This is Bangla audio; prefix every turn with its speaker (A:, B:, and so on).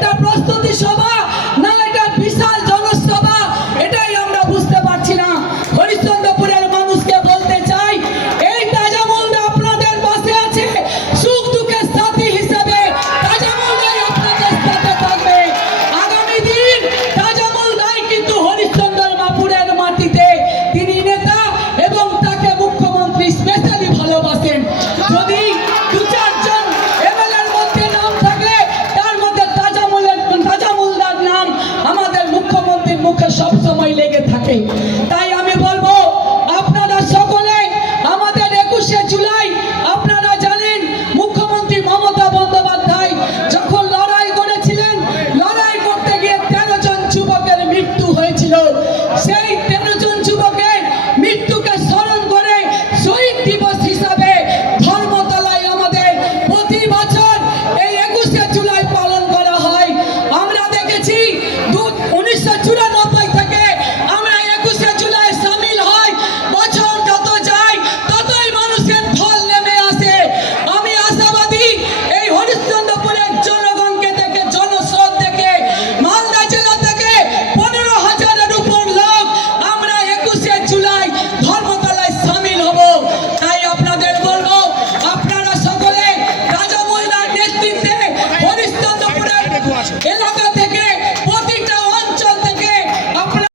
A: এটা প্রস্তুতি সভা মুখ্যমন্ত্রীর মুখে সবসময় লেগে থাকে।